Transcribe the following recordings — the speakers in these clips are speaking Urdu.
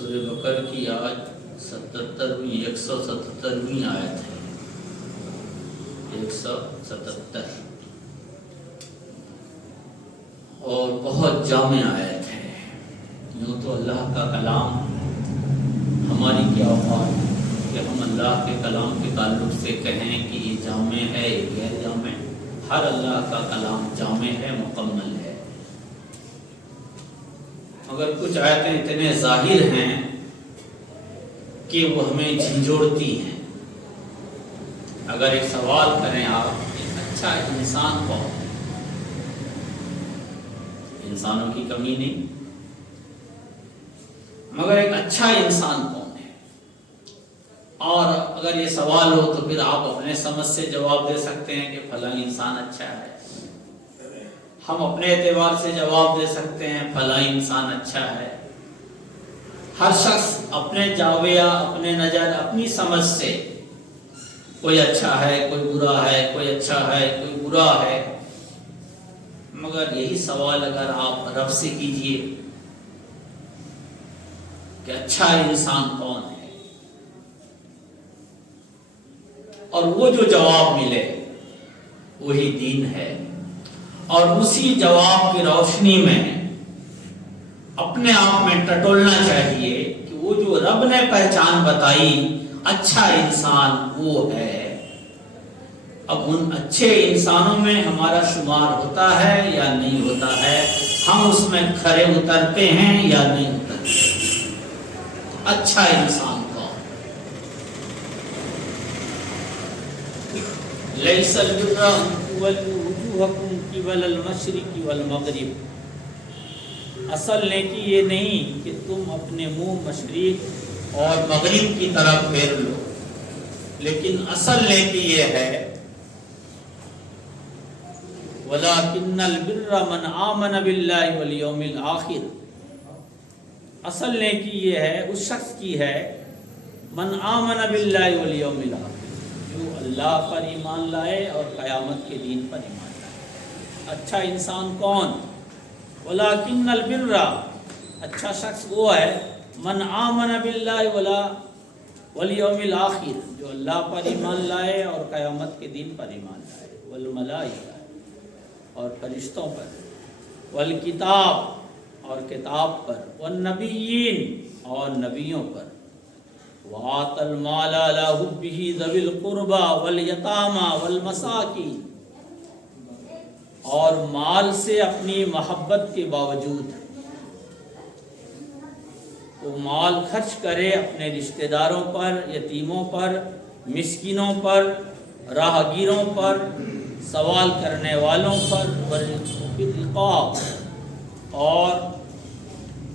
سورہ بقرہ کی آج 177ویں آیت ہے۔ 177 اور بہت جامع آیت ہے۔ یوں تو اللہ کا کلام ہماری کیا اوقات کہ ہم اللہ کے کلام کے تعلق سے کہیں کہ یہ جامع ہے، یہ غیر جامع۔ ہر اللہ کا کلام جامع ہے، مکمل ہے، مگر کچھ آیتیں اتنے ظاہر ہیں کہ وہ ہمیں جھنجھوڑتی ہیں۔ اگر ایک سوال کریں آپ، ایک اچھا انسان کون ہے؟ انسانوں کی کمی نہیں، مگر ایک اچھا انسان کون ہے؟ اور اگر یہ سوال ہو تو پھر آپ اپنے سمجھ سے جواب دے سکتے ہیں کہ فلاں انسان اچھا ہے۔ ہم اپنے اعتبار سے جواب دے سکتے ہیں فلاں انسان اچھا ہے۔ ہر شخص اپنے جاویہ، اپنے نظر، اپنی سمجھ سے کوئی اچھا ہے، کوئی برا ہے، کوئی اچھا ہے، کوئی برا ہے۔ مگر یہی سوال اگر آپ رب سے کیجئے کہ اچھا انسان کون ہے، اور وہ جو جواب ملے وہی دین ہے، اور اسی جواب کی روشنی میں اپنے آپ میں ٹٹولنا چاہیے کہ وہ جو رب نے پہچان بتائی اچھا انسان وہ ہے۔ اب ان اچھے انسانوں میں ہمارا شمار ہوتا ہے یا نہیں ہوتا ہے، ہم اس میں کھرے اترتے ہیں یا نہیں اترتے۔ اچھا انسان کون؟ لیس البر ان تولوا وجوہکم قبل المشرق والمغرب۔ اصل نیکی یہ نہیں کہ تم اپنے منہ مشرق اور مغرب کی طرف پھیر لو، لیکن اصل نیکی یہ ہے وَلَكِنَّ الْبِرَّ مَنْ آمَنَ بِاللَّهِ وَالْيَوْمِ الْآخِرِ۔ اصل نیکی یہ ہے، اس شخص کی ہے من آمن باللہ والیوم الآخر، جو اللہ پر ایمان لائے اور قیامت کے دن پر ایمان لائے۔ اچھا انسان کون؟ وَلَكِنَّ الْبِرَّ، اچھا شخص وہ ہے من آمن باللہ والیوم الآخر، جو اللہ پر ایمان لائے اور قیامت کے دن پر ایمان لائے، والملائکہ اور فرشتوں پر، والکتاب اور کتاب پر، والنبیین اور نبیوں پر، وآت المال علی حبہ ذوی القربى والیتامى والمساکین، اور مال سے اپنی محبت کے باوجود وہ مال خرچ کرے اپنے رشتہ داروں پر، یتیموں پر، مسکینوں پر، راہگیروں پر، سوال کرنے والوں پر، والرقاب اور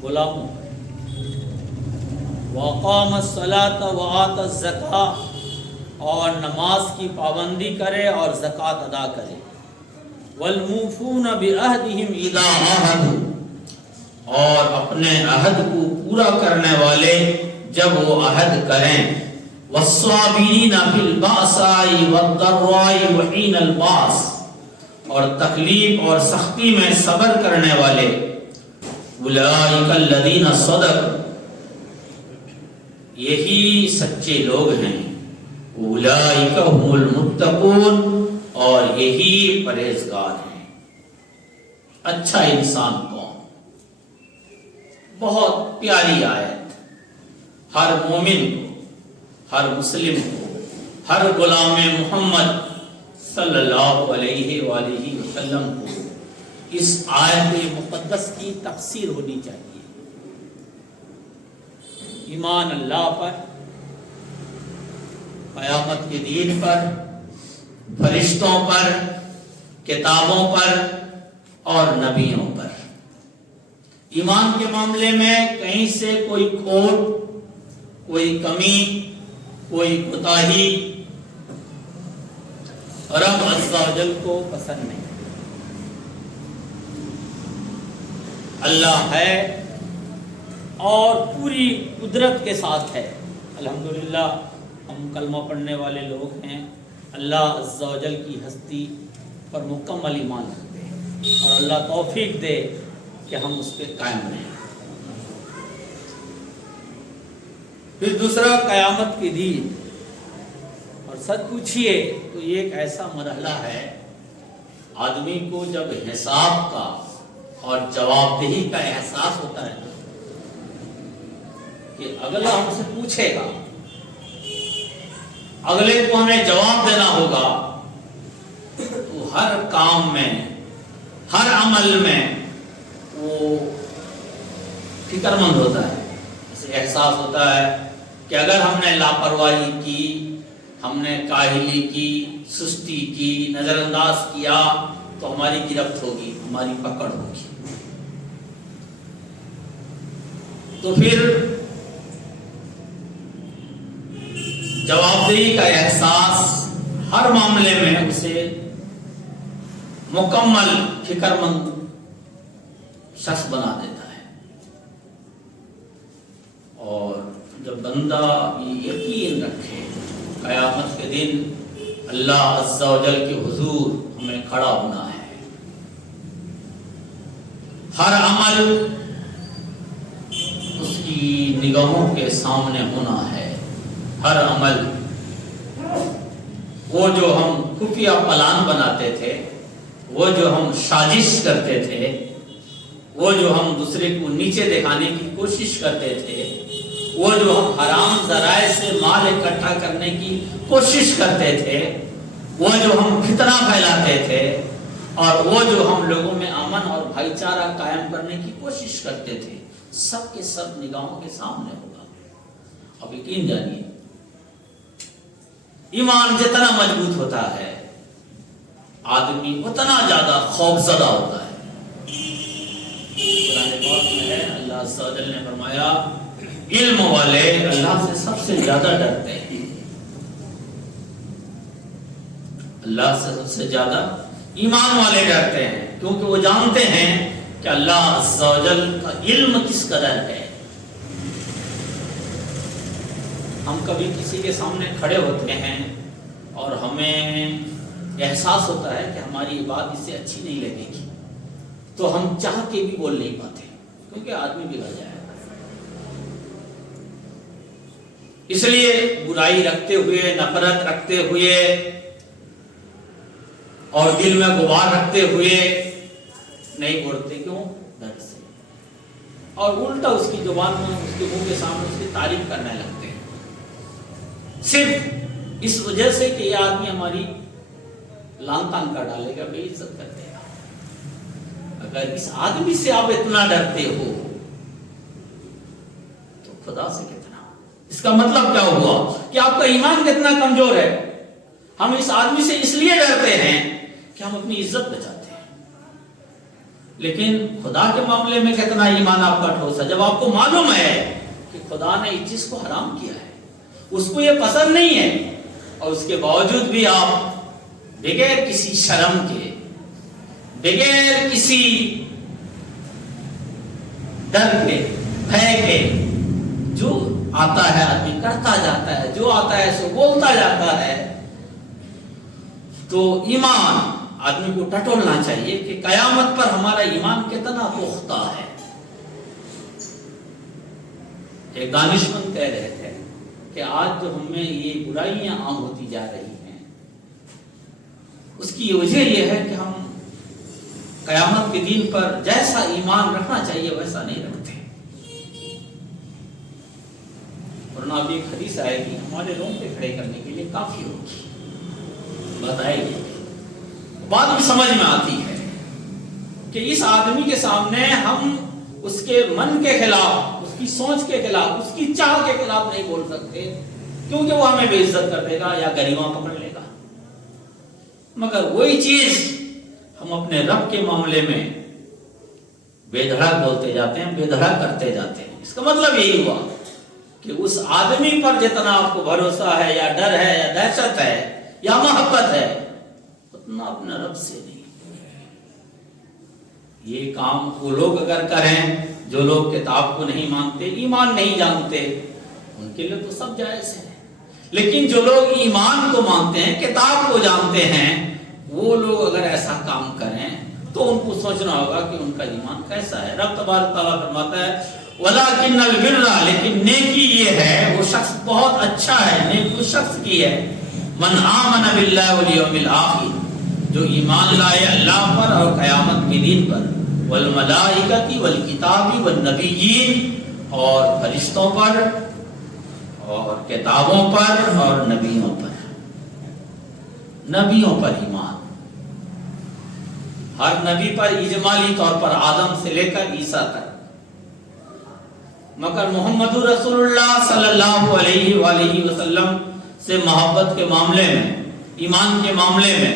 غلاموں پر، وَأَقَامَ الصَّلَاةَ وَآتَى الزَّكَاةَ، اور نماز کی پابندی کرے اور زکوٰۃ ادا کرے، وَالْمُوفُونَ بِعَهْدِهِمْ إِذَا عَاهَدُوا، اور اپنے عہد کو پورا کرنے والے جب وہ عہد کریں، وَالصَّابِرِينَ فِي الْبَأْسَاءِ وَالضَّرَّاءِ وَحِينَ الْبَأْسِ، اور تکلیف اور سختی میں صبر کرنے والے، أُولَٰئِكَ الَّذِينَ صَدَقُوا، یہی سچے لوگ ہیں، أُولَٰئِكَ هُمُ الْمُتَّقُونَ، اور یہی پرہیزگار ہیں۔ اچھا انسان کون؟ بہت پیاری آیت، ہر مومن کو، ہر مسلم کو، ہر غلام محمد صلی اللہ علیہ وآلہ وسلم کو اس آیت مقدس کی تفسیر ہونی چاہیے۔ ایمان اللہ پر، قیامت کے دن پر، فرشتوں پر، کتابوں پر اور نبیوں پر۔ ایمان کے معاملے میں کہیں سے کوئی کھوٹ، کوئی کمی، کوئی کوتاہی رب عز و جل کو پسند نہیں۔ اللہ ہے اور پوری قدرت کے ساتھ ہے۔ الحمدللہ ہم کلمہ پڑھنے والے لوگ ہیں، اللہ عز و جل کی ہستی پر مکمل ایمان رکھتے ہیں، اور اللہ توفیق دے کہ ہم اس پہ قائم رہیں۔ پھر دوسرا قیامت کے دن، اور سچ پوچھیے تو یہ ایک ایسا مرحلہ ہے آدمی کو جب حساب کا اور جواب دہی کا احساس ہوتا ہے کہ اگلا ہم سے پوچھے گا، اگلے کو ہمیں جواب دینا ہوگا، تو ہر کام میں، ہر عمل میں وہ فکر مند ہوتا ہے، اسے احساس ہوتا ہے کہ اگر ہم نے لاپرواہی کی، ہم نے کاہلی کی، سستی کی، نظر انداز کیا تو ہماری گرفت ہوگی، ہماری پکڑ ہوگی۔ تو پھر جوابدہی کا احساس ہر معاملے میں اسے مکمل فکر مند شخص بنا دیتا ہے۔ اور جب بندہ یہ یقین رکھے قیامت کے دن اللہ عز و جل کے حضور ہمیں کھڑا ہونا ہے، ہر عمل اس کی نگاہوں کے سامنے ہونا ہے، ہر عمل، وہ جو ہم خفیہ پلان بناتے تھے، وہ جو ہم سازش کرتے تھے، وہ جو ہم دوسرے کو نیچے دکھانے کی کوشش کرتے تھے، وہ جو ہم حرام ذرائع سے مال اکٹھا کرنے کی کوشش کرتے تھے، وہ جو ہم فتنہ پھیلاتے تھے، اور وہ جو ہم لوگوں میں امن اور بھائی چارہ قائم کرنے کی کوشش کرتے تھے، سب کے سب نگاہوں کے سامنے ہوگا۔ اب یقین جانیے، ایمان جتنا مضبوط ہوتا ہے آدمی اتنا زیادہ خوفزدہ ہوتا ہے۔ قرآن پاک میں ہے، اللہ عز و جل نے فرمایا علم والے اللہ سے سب سے زیادہ ڈرتے ہیں، اللہ سے سب سے زیادہ ایمان والے ڈرتے ہیں، کیونکہ وہ جانتے ہیں کہ اللہ عز و جل کا علم کس قدر ہے۔ ہم کبھی کسی کے سامنے کھڑے ہوتے ہیں اور ہمیں احساس ہوتا ہے کہ ہماری بات اس سے اچھی نہیں لگے گی، تو ہم چاہ کے بھی بول نہیں پاتے، کیونکہ آدمی بگڑ جائے گا۔ اس لیے برائی رکھتے ہوئے، نفرت رکھتے ہوئے اور دل میں غبار رکھتے ہوئے نہیں بولتے، کیوں؟ ڈر سے، اور الٹا اس کی زبان میں، اس کے منہ کے سامنے اس کی تعریف کرنے لگتے ہیں، صرف اس وجہ سے کہ یہ آدمی ہماری لان تان کر ڈالے گا، بے عزت کر دے گا۔ اگر اس آدمی سے آپ اتنا ڈرتے ہو تو خدا سے کتنا؟ اس کا مطلب کیا ہوا کہ آپ کا ایمان کتنا کمزور ہے۔ ہم اس آدمی سے اس لیے ڈرتے ہیں کہ ہم اپنی عزت بچاتے ہیں، لیکن خدا کے معاملے میں کتنا ایمان آپ کا ٹھوس ہے؟ جب آپ کو معلوم ہے کہ خدا نے اس چیز کو حرام کیا ہے، اس کو یہ پسند نہیں ہے، اور اس کے باوجود بھی آپ بغیر کسی شرم کے، بغیر کسی ڈر کے، بھے کے، جو آتا ہے آدمی کرتا جاتا ہے، جو آتا ہے سو بولتا جاتا ہے، تو ایمان آدمی کو ٹٹولنا چاہیے کہ قیامت پر ہمارا ایمان کتنا پختہ ہے۔ ایک دانشمند کہہ رہے تھے کہ آج جو ہم میں یہ برائیاں عام ہوتی جا رہی ہیں، اس کی وجہ یہ ہے کہ ہم قیامت کے دن پر جیسا ایمان رکھنا چاہیے ویسا نہیں رکھتے۔ ورنہ ابھی ایک حدیث آئے گی، ہمارے رونگٹے کھڑے کرنے کے لیے کافی ہوگی، بتائے گی، بات بھی سمجھ میں آتی ہے کہ اس آدمی کے سامنے ہم اس کے من کے خلاف، اس کی سوچ کے خلاف، اس کی چاہ کے خلاف نہیں بول سکتے، کیونکہ وہ ہمیں بے عزت کر دے گا یا گریباں پکڑ لے گا۔ مگر وہی چیز ہم اپنے رب کے معاملے میں بے دھڑک بولتے جاتے ہیں، بے دھڑک کرتے جاتے ہیں۔ اس کا مطلب یہی ہوا کہ اس آدمی پر جتنا آپ کو بھروسہ ہے یا ڈر ہے یا دہشت ہے یا محبت ہے، اتنا اپنے رب سے نہیں۔ یہ کام وہ لوگ اگر کریں جو لوگ کتاب کو نہیں مانتے، ایمان نہیں جانتے، ان کے لیے تو سب جائز ہے، لیکن جو لوگ ایمان کو مانتے ہیں، کتاب کو جانتے ہیں، وہ لوگ اگر ایسا کام کریں تو ان کو سوچنا ہوگا کہ ان کا ایمان کیسا ہے۔ رب تبارک تعالیٰ فرماتا ہے وَلَٰكِنَّ الْبِرَّ، لیکن نیکی یہ ہے، وہ شخص بہت اچھا ہے، نیکی اس شخص کی ہے، مَنْ آمَنَ بِاللَّهِ وَالْيَوْمِ الْآخِرِ، جو ایمان لائے اللہ پر اور قیامت کے دن پر، وَالْمَلَائِكَةِ وَالْكِتَابِ وَالنَّبِيِّينَ، اور فرشتوں پر اور کتابوں پر اور نبیوں پر، نبیوں پر ایمان، ہر نبی پر اجمالی طور پر، آدم سے لے کر عیسیٰ تک، مگر محمد رسول اللہ صلی اللہ علیہ وآلہ وسلم سے محبت کے معاملے میں، ایمان کے معاملے میں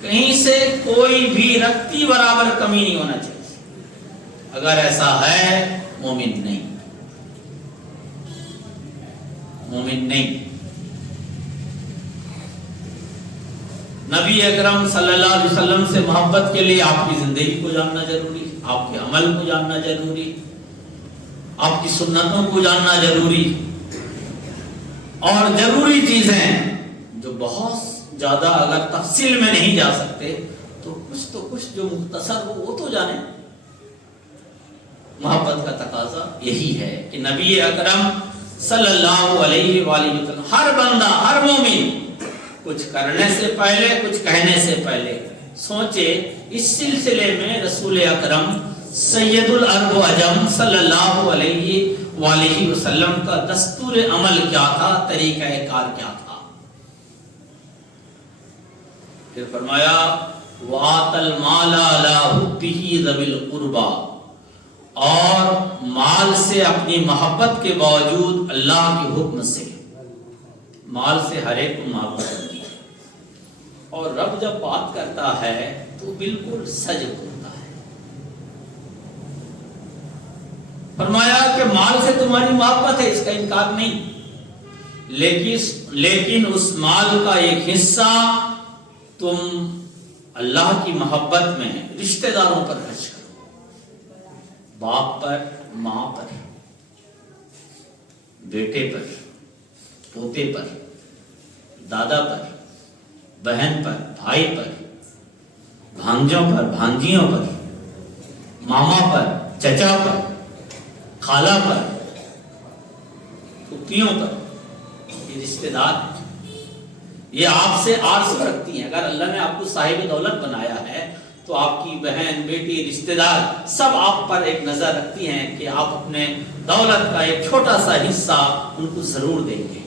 کہیں سے کوئی بھی رتی برابر کمی نہیں ہونا چاہیے، اگر ایسا ہے مومن نہیں، مومن نہیں۔ نبی اکرم صلی اللہ علیہ وسلم سے محبت کے لیے آپ کی زندگی کو جاننا ضروری، آپ کے عمل کو جاننا ضروری، آپ کی سنتوں کو جاننا ضروری، اور ضروری چیزیں جو بہت زیادہ اگر تفصیل میں نہیں جا سکتے تو کچھ جو مختصر ہو وہ تو جانیں۔ محبت کا تقاضا یہی ہے کہ نبی اکرم صلی اللہ علیہ وآلہ وسلم، ہر بندہ، ہر مومن کچھ کرنے سے پہلے، کچھ کہنے سے پہلے سوچے اس سلسلے میں رسول اکرم سید العرب و عجم صلی اللہ علیہ وآلہ وسلم کا دستور عمل کیا تھا، طریقہ کار کیا تھا۔ پھر فرمایا وَآتَ الْمَالَ عَلَىٰ حُبِّهِ ذَوِي الْقُرْبَىٰ، اور مال سے اپنی محبت کے باوجود اللہ کے حکم سے، مال سے ہر ایک کو محبت ہوتی ہے، اور رب جب بات کرتا ہے تو بالکل سچ بولتا ہے۔ فرمایا کہ مال سے تمہاری محبت ہے، اس کا انکار نہیں، لیکن اس مال کا ایک حصہ تم اللہ کی محبت میں رشتہ داروں پر خرچ کرو، باپ پر، ماں پر، بیٹے پر، پوتے پر، دادا پر، بہن پر، بھائی پر، بھانجوں پر، بھانجیوں پر، ماما پر، چچا پر، خالہ پر، پھوپھیوں پر، یہ رشتہ دار ہیں، یہ آپ سے آرز رکھتی ہیں۔ اگر اللہ نے آپ کو صاحب دولت بنایا ہے تو آپ کی بہن، بیٹی، رشتہ دار سب آپ پر ایک نظر رکھتی ہیں کہ آپ اپنے دولت کا ایک چھوٹا سا حصہ ان کو ضرور دیں گے،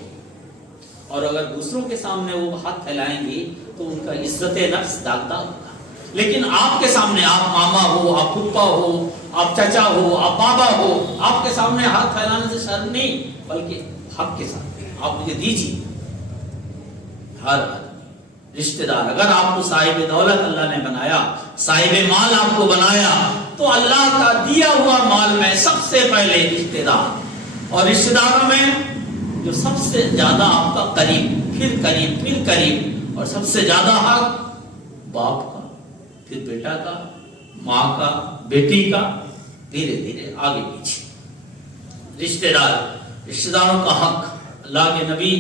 اور اگر دوسروں کے سامنے وہ ہاتھ پھیلائیں گی تو ان کا عزت نفس داغدار ہوگا۔ لیکن آپ کے سامنے، آپ ماما ہو، آپ پھوپھا ہو، آپ چچا ہو، آپ بابا ہو، آپ کے سامنے ہاتھ پھیلانے سے شرم نہیں، بلکہ حق کے ساتھ آپ مجھے دیجیے۔ ہر آدمی رشتہ دار، اگر آپ کو صاحب دولت اللہ نے بنایا، صاحب مال آپ کو بنایا، تو اللہ کا دیا ہوا مال میں سب سے پہلے رشتہ دار، اور رشتہ داروں میں جو سب سے زیادہ آپ کا قریب، پھر قریب، پھر قریب، اور سب سے زیادہ حق باپ کا، پھر بیٹا کا، ماں کا، بیٹی کا، دھیرے دھیرے آگے پیچھے رشتہ دار، رشتہ داروں کا حق۔ اللہ کے نبی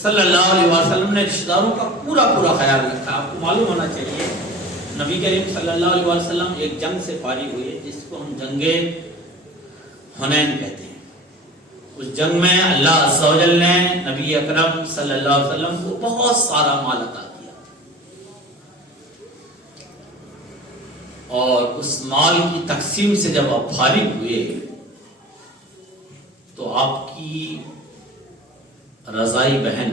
صلی اللہ علیہ وسلم نے رشتہ داروں کا پورا خیال رکھا۔ آپ کو معلوم ہونا چاہیے نبی کریم صلی اللہ علیہ وسلم ایک جنگ سے فارغ ہوئے جس کو ہم جنگ حنین کہتے ہیں۔ اس جنگ میں اللہ عز و جل نے نبی اکرم صلی اللہ علیہ وسلم کو بہت سارا مال عطا کیا، اور اس مال کی تقسیم سے جب آپ فارغ ہوئے تو آپ کی رضائی بہن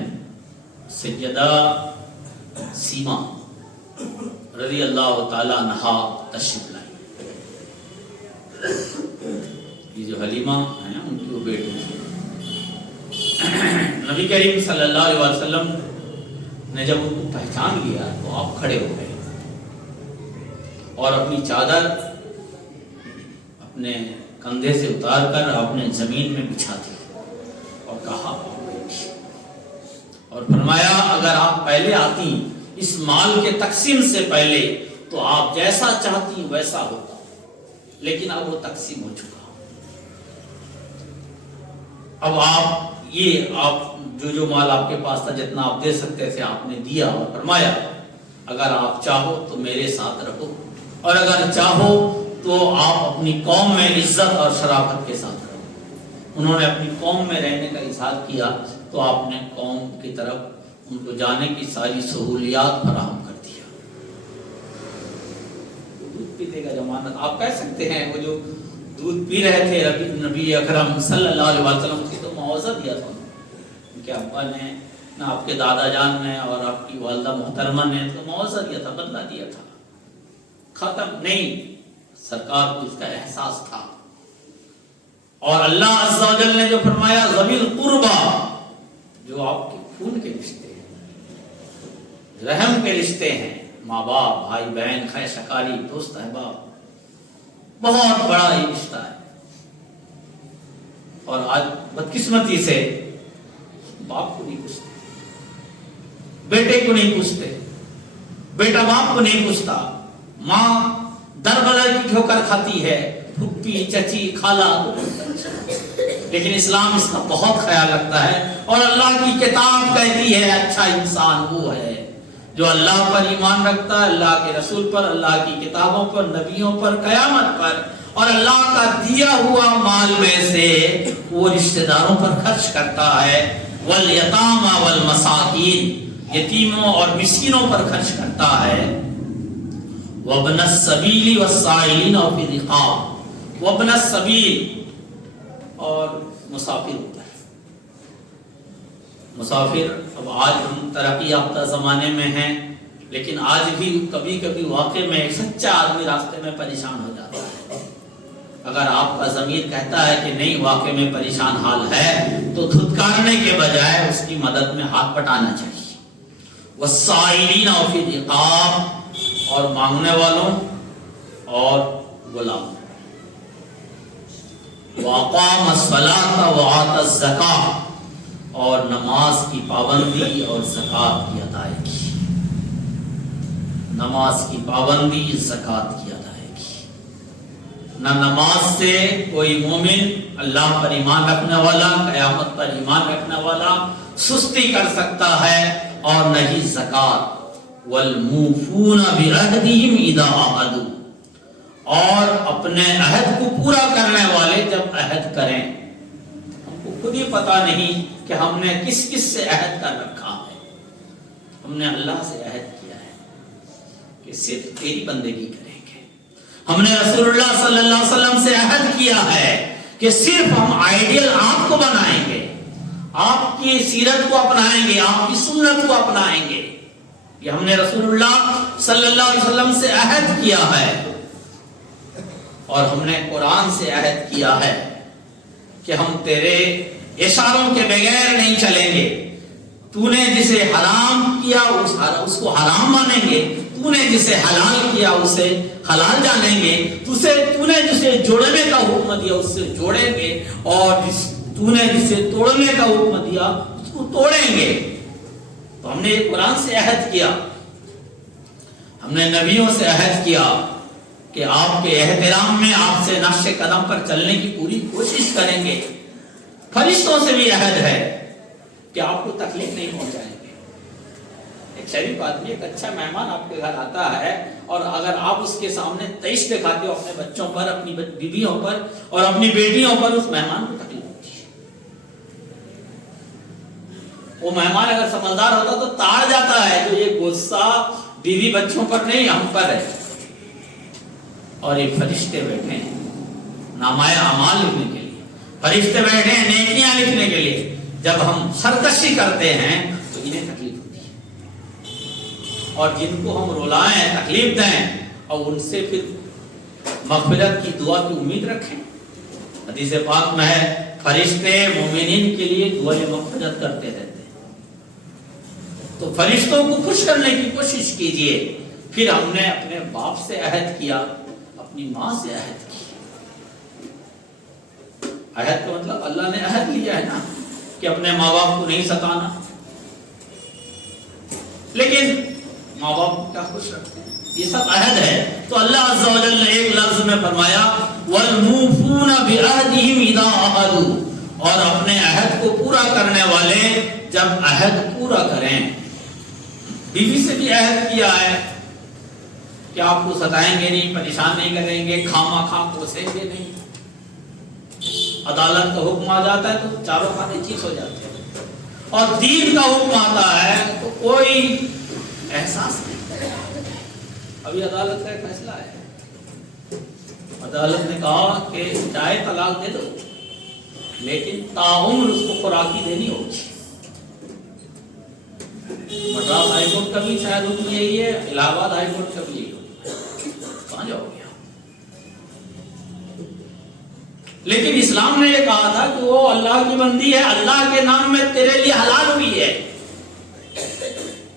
سیدہ سیما رضی اللہ تعالی عنہا تشریف لائی۔ یہ جو حلیمہ ہیں ان کی وہ بیٹی تھی۔ نبی کریم صلی اللہ علیہ وسلم نے جب ان کو پہچان لیا تو آپ کھڑے ہو گئے اور اپنی چادر اپنے کندھے سے اتار کر اپنے زمین میں بچھا دی اور کہا، اور فرمایا اگر آپ پہلے آتی اس مال کے تقسیم سے پہلے تو آپ جیسا چاہتی ویسا ہوتا، لیکن اب وہ تقسیم ہو چکا۔ اب آپ جو مال آپ کے پاس تھا، جتنا آپ دے سکتے تھے آپ نے دیا، اور فرمایا اگر آپ چاہو تو میرے ساتھ رہو، اور اگر چاہو تو آپ اپنی قوم میں عزت اور شرافت کے ساتھ رہو۔ انہوں نے اپنی قوم میں رہنے کا اظہار کیا تو آپ نے قوم کی طرف ان کو جانے کی ساری سہولیات فراہم کر دیا. دودھ پینے کا ضمانت آپ کہہ سکتے ہیں، وہ جو دودھ پی رہے تھے نبی اکرم صلی اللہ علیہ وسلم کی تو معاوضہ دیا تھا ان کے ابا نے، نہ آپ کے دادا جان نے اور آپ کی والدہ محترمہ نے تو معاوضہ دیا تھا، بدلہ دیا تھا. ختم نہیں، سرکار کو اس کا احساس تھا. اور اللہ عز و جل نے جو فرمایا ذوی القربا، جو آپ کے خون کے رشتے ہیں، رحم کے رشتے ہیں، ماں باپ، بھائی بہن، خیر شکاری، دوست احباب، بہت بڑا یہ رشتہ ہے. اور آج بدقسمتی سے باپ کو نہیں پوچھتے، بیٹے کو نہیں پوچھتے، بیٹا باپ کو نہیں پوچھتا، ماں در بدر کی ٹھوکر کھاتی ہے، پھپھی چچی خالہ، لیکن اسلام اس کا بہت خیال رکھتا ہے. اور اللہ کی کتاب کہتی ہے اچھا انسان وہ ہے جو اللہ پر ایمان رکھتا ہے، اللہ کے رسول پر، اللہ کی کتابوں پر، نبیوں پر، قیامت پر، اور اللہ کا دیا ہوا مال میں سے وہ رشتہ داروں پر خرچ کرتا ہے. والیتامى والمساکین، یتیموں اور مسکینوں پر خرچ کرتا ہے. وابن السبیل والسائلین فی الرقاب، وابن السبیل اور مسافر پر. مسافر، اب آج ہم ترقی یافتہ زمانے میں ہیں، لیکن آج بھی کبھی کبھی واقع میں ایک سچا آدمی راستے میں پریشان ہو جاتا ہے. اگر آپ کا ضمیر کہتا ہے کہ نہیں واقع میں پریشان حال ہے تو دھتکارنے کے بجائے اس کی مدد میں ہاتھ بٹانا چاہیے. والسائلین فی الرقاب، اور مانگنے والوں اور غلاموں. وَأَقَامَ الصَّلَاةَ وَآتَى الزَّكَاةَ، اور نماز کی پابندی اور زکوٰۃ کی ادائیگی. نماز کی پابندی، زکوٰۃ کی ادائیگی. نہ نماز سے کوئی مومن، اللہ پر ایمان رکھنے والا، قیامت پر ایمان رکھنے والا سستی کر سکتا ہے، اور نہ ہی زکوٰۃ. وَالْمُوفُونَ بِعَهْدِهِمْ إِذَا عَاهَدُوا، اور اپنے عہد کو پورا کرنے والے جب عہد کریں. ہم کو خود ہی پتا نہیں کہ ہم نے کس کس سے عہد کر رکھا ہے. ہم نے اللہ سے عہد کیا ہے کہ صرف تیری بندگی کریں گے. ہم نے رسول اللہ صلی اللہ علیہ وسلم سے عہد کیا ہے کہ صرف ہم آئیڈیل آپ کو بنائیں گے، آپ کی سیرت کو اپنائیں گے، آپ کی سنت کو اپنائیں گے. یہ ہم نے رسول اللہ صلی اللہ علیہ وسلم سے عہد کیا ہے. اور ہم نے قرآن سے عہد کیا ہے کہ ہم تیرے اشاروں کے بغیر نہیں چلیں گے. تو نے جسے حرام کیا اس کو حرام مانیں گے، تو نے جسے حلال کیا اسے حلال جانیں گے، تو نے جسے جوڑنے کا حکم دیا اس سے جوڑیں گے، اور تو نے جسے توڑنے کا حکم دیا اس کو توڑیں گے. تو ہم نے قرآن سے عہد کیا، ہم نے نبیوں سے عہد کیا کہ آپ کے احترام میں آپ سے نقش قدم پر چلنے کی پوری کوشش کریں گے. فرشتوں سے بھی عہد ہے کہ آپ کو تکلیف نہیں پہنچائیں گے. ایک شریف آدمی، ایک اچھا مہمان آپ کے گھر آتا ہے، اور اگر آپ اس کے سامنے تیش دکھاتے ہو اپنے بچوں پر، اپنی بیویوں پر اور اپنی بیٹیوں پر، اس مہمان کو تکلیف ہوتی ہے. وہ مہمان اگر سمجھدار ہوتا تو تاڑ جاتا ہے کہ یہ غصہ بیوی بچوں پر نہیں ہم پر ہے. اور یہ فرشتے بیٹھے ہیں نامہ اعمال لکھنے کے لیے، فرشتے بیٹھے ہیں نیکیاں لکھنے کے لیے. جب ہم سرکشی کرتے ہیں تو انہیں تکلیف ہوتی ہے، اور جن کو ہم رلائیں، تکلیف دیں، اور ان سے پھر مغفرت کی دعا کی امید رکھیں. حدیث پاک میں ہے فرشتے مومنین کے لیے دعائیں مغفرت کرتے رہتے ہیں. تو فرشتوں کو خوش کرنے کی کوشش کیجئے. پھر ہم نے اپنے باپ سے عہد کیا، اپنی ماں سے عہد کی. عہد کا مطلب اللہ نے عہد لیا ہے نا کہ اپنے ماں باپ کو نہیں ستانا، لیکن ماں باپ کو کیا خوش رکھتے ہیں. یہ سب عہد ہے. تو اللہ عز و جل نے ایک لفظ میں فرمایا وَالْمُوفُونَ بِعَهْدِهِمْ إِذَا عَاهَدُوا، اور اپنے عہد کو پورا کرنے والے جب عہد پورا کریں. بیوی سے بھی عہد کیا ہے کہ آپ کو ستائیں گے نہیں، پریشان نہیں کریں گے، خواہ مخواہ کوسیں گے نہیں. عدالت کا حکم آ جاتا ہے تو چاروں خانے چیز ہو جاتے ہیں، اور دین کا حکم آتا ہے تو کوئی احساس نہیں۔ ابھی عدالت کا ایک فیصلہ ہے، عدالت نے کہا کہ چاہے طلاق دے دو لیکن تاعمر اس کو خوراکی دینی ہوگی۔ مدراس ہائی کورٹ کا بھی شاید حکم یہی ہے، الہ آباد ہائی کورٹ کا بھی یہی کہاں جاؤ گے؟ لیکن اسلام نے یہ کہا تھا کہ وہ اللہ کی بندی ہے، اللہ کے نام میں تیرے لیے حلال ہوئی ہے،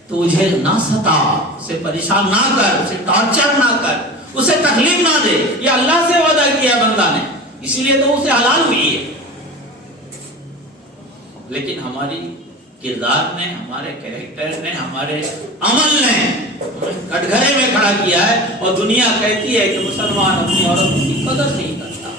تجھے نہ ستا، اسے پریشان نہ کر، اسے ٹارچر نہ کر، اسے تکلیف نہ دے، یہ اللہ سے وعدہ کیا بندہ نے، اسی لیے تو اسے حلال ہوئی ہے۔ لیکن ہماری کردار نے، ہمارے کریکٹر نے، ہمارے عمل نے کٹگھرے میں کھڑا کیا ہے، اور دنیا کہتی ہے کہ مسلمان اپنی عورت کی قدر نہیں کرتا،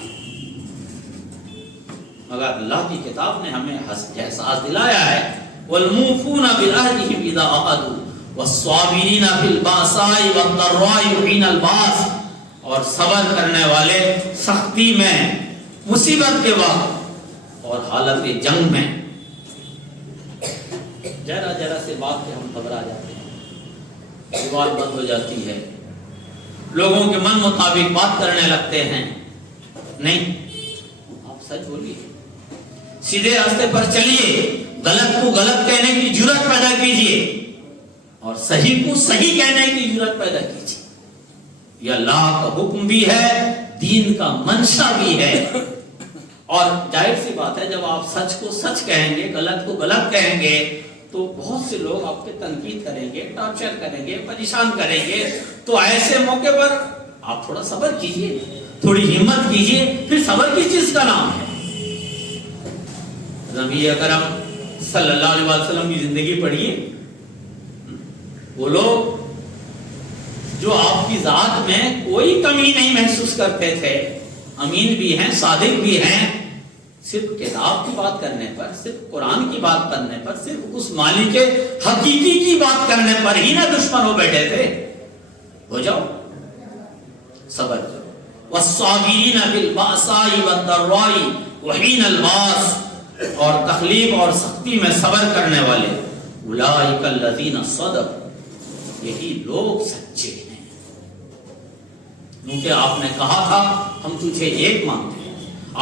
مگر اللہ کی کتاب نے ہمیں احساس دلایا ہے وَالْمُوفُونَ بِعَهْدِهِمْ إِذَا عَقَدُوا وَالصَّابِرِينَ فِي الْبَأْسَاءِ وَالضَّرَّاءِ وَحِينَ الْبَأْسِ، اور صبر کرنے والے سختی میں، مصیبت کے وقت اور حالت جنگ میں۔ ذرا ذرا سے بات پہ ہم گھبرا جاتے ہیں، دیوار بند ہو جاتی ہے، لوگوں کے من مطابق بات کرنے لگتے ہیں۔ نہیں، آپ سچ بولیے، سیدھے راستے پر چلیے، غلط کو غلط کہنے کی جرات پیدا کیجیے اور صحیح کو صحیح کہنے کی جرات پیدا کیجیے۔ یہ اللہ کا حکم بھی ہے، دین کا منشا بھی ہے، اور ظاہر سی بات ہے جب آپ سچ کو سچ کہیں گے، غلط کو غلط کہیں گے تو بہت سے لوگ آپ پہ تنقید کریں گے، ٹارچر کریں گے، پریشان کریں گے، تو ایسے موقع پر آپ تھوڑا صبر کیجیے، تھوڑی ہمت کیجیے، پھر صبر کس چیز کا نام ہے؟ نبی اکرم صلی اللہ علیہ وسلم کی زندگی پڑھیے، وہ لوگ جو آپ کی ذات میں کوئی کمی نہیں محسوس کرتے تھے، امین بھی ہیں، صادق بھی ہیں، صرف کتاب کی بات کرنے پر، صرف قرآن کی بات کرنے پر، صرف اس مالک حقیقی کی بات کرنے پر ہی نہ دشمن ہو بیٹھے تھے۔ ہو جاؤ، صبر کرو، والصابرین بالبأساء والضراء وحین الباس، اور تکلیف اور سختی میں صبر کرنے والے، اولئک الذین صدقوا، یہی لوگ سچے ہیں۔ کیونکہ آپ نے کہا تھا ہم تجھے ایک مانتے ہیں،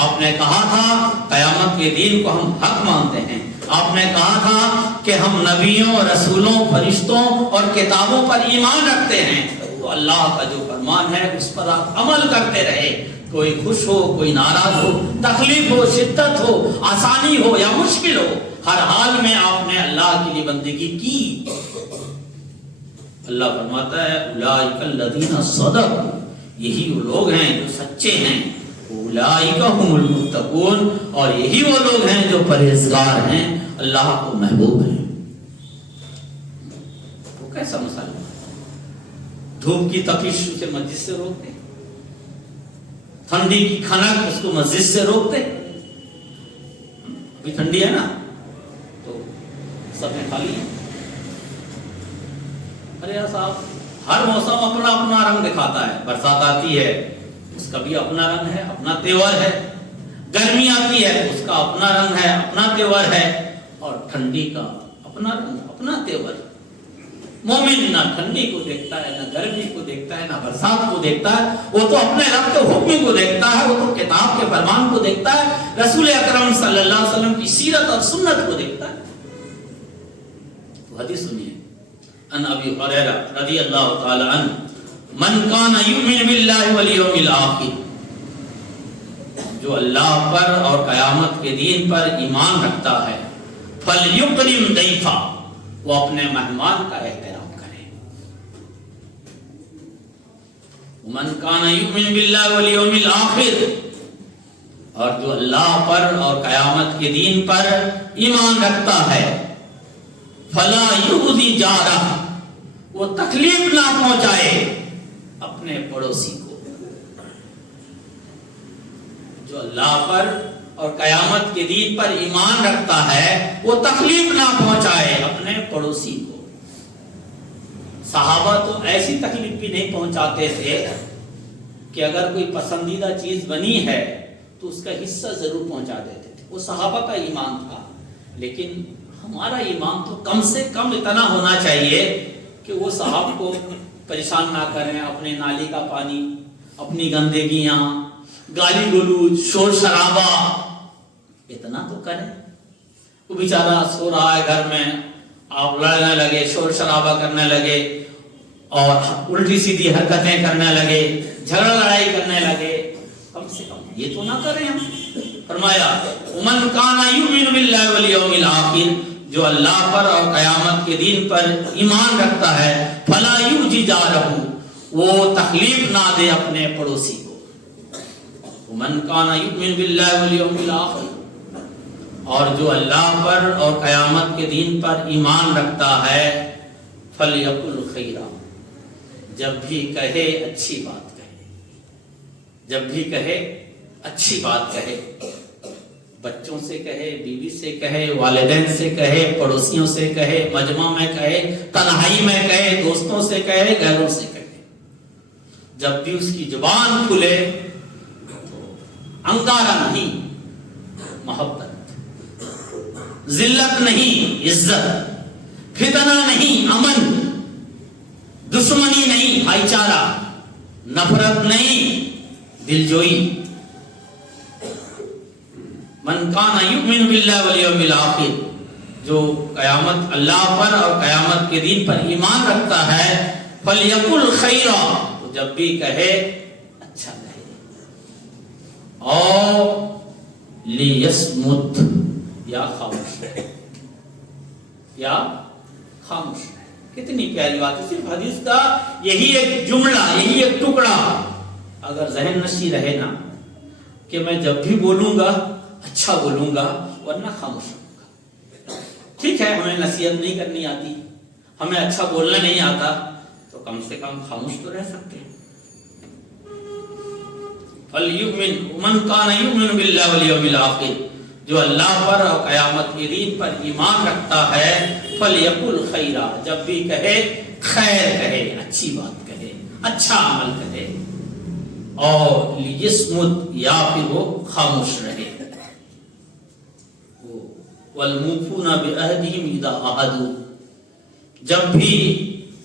آپ نے کہا تھا قیامت کے دین کو ہم حق مانتے ہیں، آپ نے کہا تھا کہ ہم نبیوں، رسولوں، فرشتوں اور کتابوں پر ایمان رکھتے ہیں، تو اللہ کا جو فرمان ہے اس پر آپ عمل کرتے رہے، کوئی خوش ہو، کوئی ناراض ہو، تکلیف ہو، شدت ہو، آسانی ہو یا مشکل ہو، ہر حال میں آپ نے اللہ کے لیے بندگی کی۔ اللہ فرماتا ہے اولئک الذین صدقوا، یہی وہ لوگ ہیں جو سچے ہیں، اولئک هم المتقون، اور یہی وہ لوگ ہیں جو پرہیزگار ہیں، اللہ کو محبوب ہیں۔ وہ کیسا مسئلہ؟ دھوپ کی تپش اسے مسجد سے روک دے، ٹھنڈی کی کھنک اس کو مسجد سے روک دے۔ ابھی ٹھنڈی ہے نا تو سب نے خالی ہے۔ ارے صاحب، ہر موسم اپنا اپنا رنگ دکھاتا ہے، برسات آتی ہے اس کا بھی اپنا رنگ ہے، اپنا تیور ہے، گرمی آتی ہے اس کا اپنا رنگ ہے، اپنا تیور ہے، اور ٹھنڈی کا اپنا رنگ، اپنا تیور۔ مومن نہ ٹھنڈی کو دیکھتا ہے، نہ گرمی کو دیکھتا ہے، نہ برسات کو دیکھتا ہے، وہ تو اپنے رب کے حکم کو دیکھتا ہے، وہ تو کتاب کے فرمان کو دیکھتا ہے، رسول اکرم صلی اللہ علیہ وسلم کی سیرت اور سنت کو دیکھتا ہے۔ تو حدیث سنیے، ان ابی ہریرہ رضی اللہ تعالی عنہ، من کان یؤمن باللہ والیوم الآخر، جو اللہ پر اور قیامت کے دین پر ایمان رکھتا ہے، فلیکرم ضیفہ، وہ اپنے مہمان کا احترام کرے۔ من کان یؤمن باللہ والیوم الآخر، اور جو اللہ پر اور قیامت کے دین پر ایمان رکھتا ہے، فلا یؤذی جارہ، وہ تکلیف نہ پہنچائے اپنے پڑوسی کو۔ جو اللہ پر اور قیامت کے دین پر ایمان رکھتا ہے وہ تکلیف نہ پہنچائے اپنے پڑوسی کو۔ صحابہ تو ایسی تکلیف بھی نہیں پہنچاتے تھے کہ اگر کوئی پسندیدہ چیز بنی ہے تو اس کا حصہ ضرور پہنچا دیتے تھے. وہ صحابہ کا ایمان تھا. لیکن ہمارا ایمان تو کم سے کم اتنا ہونا چاہیے کہ وہ صحابہ کو پریشان نہ کریں. اپنے نالی کا پانی, اپنی گندگیاں, گالی گلوچ, شور شرابہ, اتنا تو کریں. وہ بیچارہ سو رہا ہے گھر میں, آپ لڑنے لگے, شور شرابہ کرنے لگے اور الٹی سیدھی حرکتیں کرنے لگے, جھگڑا لڑائی کرنے لگے. کم سے کم یہ تو نہ کریں ہم. فرمایا من کان یؤمن باللہ والیوم الآخر, جو اللہ پر اور قیامت کے دن پر ایمان رکھتا ہے, فلا یؤذی جارہ, وہ تکلیف نہ دے اپنے پڑوسی کو. من کان یؤمن باللہ والیوم الآخر, اور جو اللہ پر اور قیامت کے دن پر ایمان رکھتا ہے, فلیقل خیرا, جب بھی کہے اچھی بات کہے. جب بھی کہے اچھی بات کہے. بچوں سے کہے, بیوی سے کہے, والدین سے کہے, پڑوسیوں سے کہے, مجمع میں کہے, تنہائی میں کہے, دوستوں سے کہے, غیروں سے کہے. جب بھی اس کی زبان کھلے انگارہ نہیں محبت, ذلت نہیں عزت, فتنہ نہیں امن, دشمنی نہیں بھائی چارہ, نفرت نہیں دلجوئی. من کان یؤمن باللہ والیوم الآخر, جو قیامت اللہ پر اور قیامت کے دن پر ایمان رکھتا ہے, فلیقل خیرا, تو جب بھی کہے اچھا کہے. اور لیصمت, یا خاموش رہے, یا خاموش رہے. کتنی پیاری بات ہے. صرف حدیث کا یہی ایک جملہ, یہی ایک ٹکڑا اگر ذہن نشی رہے نا, کہ میں جب بھی بولوں گا اچھا بولوں گا ورنہ خاموش رہوں گا. ٹھیک ہے, ہمیں نصیحت نہیں کرنی آتی, ہمیں اچھا بولنا نہیں آتا, تو کم سے کم خاموش تو رہ سکتے ہیں. فلیؤمن من کان یؤمن باللہ والیوم الآخر, جو اللہ پر اور قیامت کے دن پر ایمان رکھتا ہے, فلیقل خیرا, جب بھی کہے خیر کہے, اچھی بات کہے, اچھا عمل کرے. اور لیصمت, یا پھر وہ خاموش رہے. والموفون بعہدہم اذا عاہدوا, جب بھی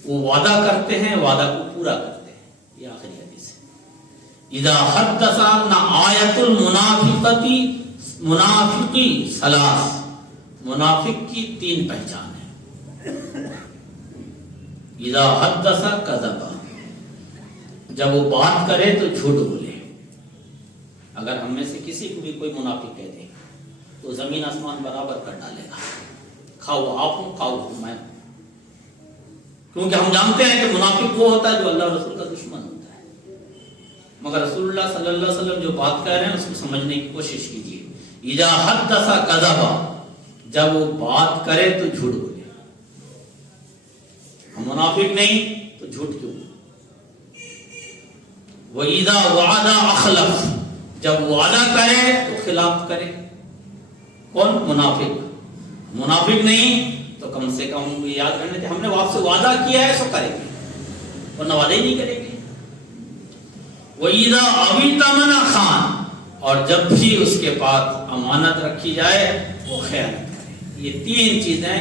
وہ وعدہ کرتے ہیں وعدہ کو پورا کرتے ہیں. یہ آخری حدیث ہے. اذا حدث, نہ آیت المنافقتی, منافقی ثلاث, منافق کی 3 پہچان ہے. اذا حدث کذب, جب وہ بات کرے تو جھوٹ بولے. اگر ہم میں سے کسی کو بھی کوئی منافق کہہ دے تو زمین آسمان برابر کر ڈالے گا, کھاؤ آپ ہوں, کھاؤ میں. کیونکہ ہم جانتے ہیں کہ منافق وہ ہوتا ہے جو اللہ رسول کا دشمن ہوتا ہے. مگر رسول اللہ صلی اللہ علیہ وسلم جو بات کہہ رہے ہیں اس کو سمجھنے کی کوشش کیجیے. اذا حدث کذب, جب وہ بات کرے تو جھوٹ بولے. ہم منافق نہیں تو جھوٹ کیوں؟ وَإِذَا وَعَدَ أَخْلَفَ, جب وعدہ کرے تو خلاف کرے. کون؟ منافق. منافق نہیں تو کم سے کم یاد رکھنا کہ ہم نے آپ سے وعدہ کیا ہے سو کریں گے, ورنہ وعدہ ہی نہیں کریں گے. وَإِذَا أَوِتَمَنَ خَانَ, اور جب بھی اس کے پاس امانت رکھی جائے وہ خیانت کرے. یہ 3 چیزیں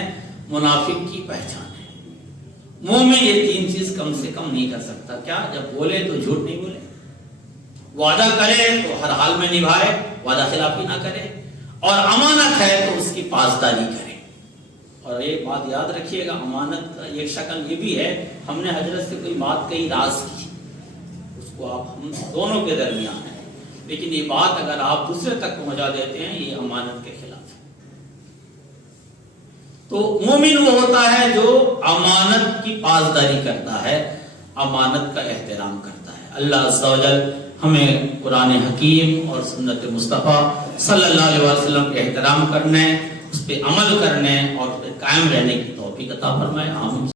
منافق کی پہچان ہے. مومن یہ 3 چیز کم سے کم نہیں کر سکتا. کیا؟ جب بولے تو جھوٹ نہیں بولے, وعدہ کرے تو ہر حال میں نبھائے, وعدہ خلافی نہ کرے, اور امانت ہے تو اس کی پاسداری کرے. اور ایک بات یاد رکھیے گا, امانت کا ایک شکل یہ بھی ہے, ہم نے حضرت سے کوئی بات کہی راز کی, اس کو آپ ہم دونوں کے درمیان ہے, لیکن یہ بات اگر آپ دوسرے تک پہنچا دیتے ہیں یہ امانت کے خلاف ہے. تو مومن وہ ہوتا ہے جو امانت کی پاسداری کرتا ہے, امانت کا احترام کرتا ہے. اللہ عز و جل ہمیں قرآن حکیم اور سنت مصطفیٰ صلی اللہ علیہ وسلم کے احترام کرنے, اس پہ عمل کرنے اور اس پہ قائم رہنے کی توفیق عطا فرمائے. آمین.